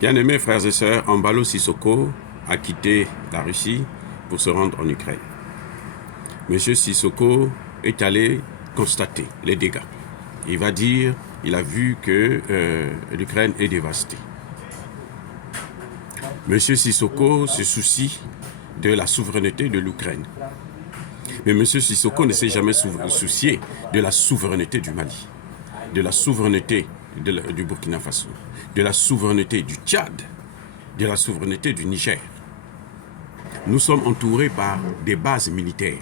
Bien-aimés frères et sœurs, Embalo Sissoko a quitté la Russie pour se rendre en Ukraine. Monsieur Sissoko est allé constater les dégâts. Il va dire, il a vu que l'Ukraine est dévastée. Monsieur Sissoko se soucie de la souveraineté de l'Ukraine. Mais monsieur Sissoko ne s'est jamais soucié de la souveraineté du Mali, de la souveraineté du Burkina Faso, de la souveraineté du Tchad, de la souveraineté du Niger. Nous sommes entourés par des bases militaires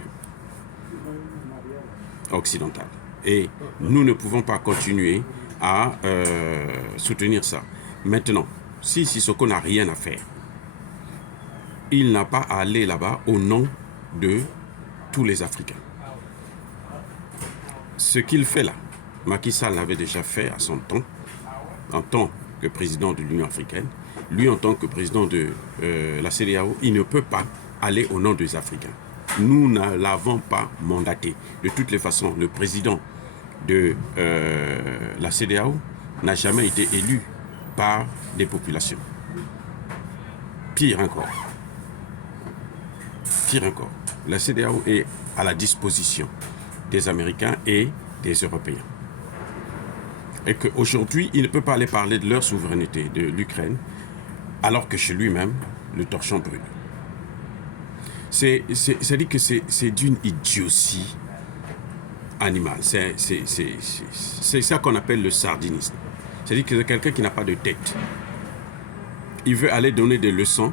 occidentales. Et nous ne pouvons pas continuer à soutenir ça. Maintenant, si Sissoko n'a rien à faire, il n'a pas à aller là-bas au nom de tous les Africains. Ce qu'il fait là, Macky Sall l'avait déjà fait à son temps, en tant que président de l'Union africaine. Lui, en tant que président de la CEDEAO, il ne peut pas aller au nom des Africains. Nous ne l'avons pas mandaté. De toutes les façons, le président de la CEDEAO n'a jamais été élu par des populations. Pire encore, la CEDEAO est à la disposition des Américains et des Européens. Et qu'aujourd'hui, il ne peut pas aller parler de leur souveraineté, de l'Ukraine, alors que chez lui-même, le torchon brûle. C'est-à-dire que c'est d'une idiotie animale. C'est ça qu'on appelle le sardinisme. C'est-à-dire que c'est quelqu'un qui n'a pas de tête. Il veut aller donner des leçons,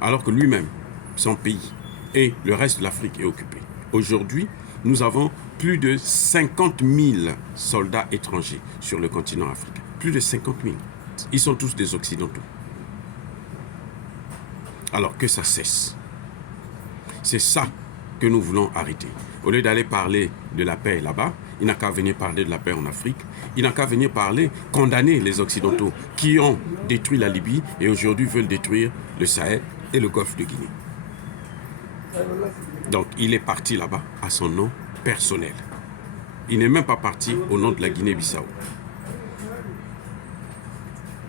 alors que lui-même, son pays et le reste de l'Afrique est occupé. Aujourd'hui, nous avons plus de 50 000 soldats étrangers sur le continent africain. Plus de 50 000. Ils sont tous des Occidentaux. Alors que ça cesse. C'est ça que nous voulons arrêter. Au lieu d'aller parler de la paix là-bas, il n'a qu'à venir parler de la paix en Afrique. Il n'a qu'à venir parler, condamner les Occidentaux qui ont détruit la Libye et aujourd'hui veulent détruire le Sahel et le Golfe de Guinée. Donc il est parti là-bas à son nom personnel. Il n'est même pas parti au nom de la Guinée-Bissau.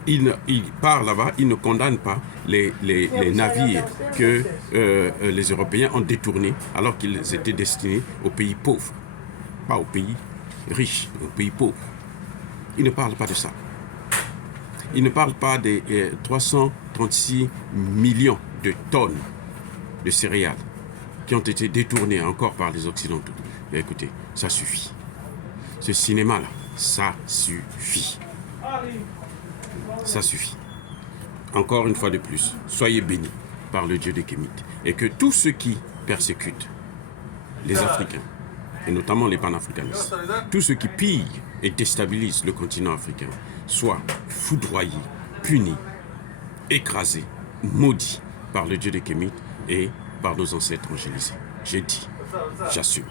Il part là-bas, il ne condamne pas les navires que les Européens ont détournés alors qu'ils étaient destinés aux pays pauvres, pas aux pays riches, aux pays pauvres. Il ne parle pas de ça. Il ne parle pas des 336 millions de tonnes de céréales qui ont été détournés encore par les Occidentaux. Et écoutez, ça suffit. Ce cinéma-là, ça suffit. Ça suffit. Encore une fois de plus, soyez bénis par le Dieu des Kémites. Et que tous ceux qui persécutent les Africains, et notamment les panafricanistes, tous ceux qui pillent et déstabilisent le continent africain, soient foudroyés, punis, écrasés, maudits par le Dieu des Kémites et par nos ancêtres angélisés. J'ai dit, j'assume.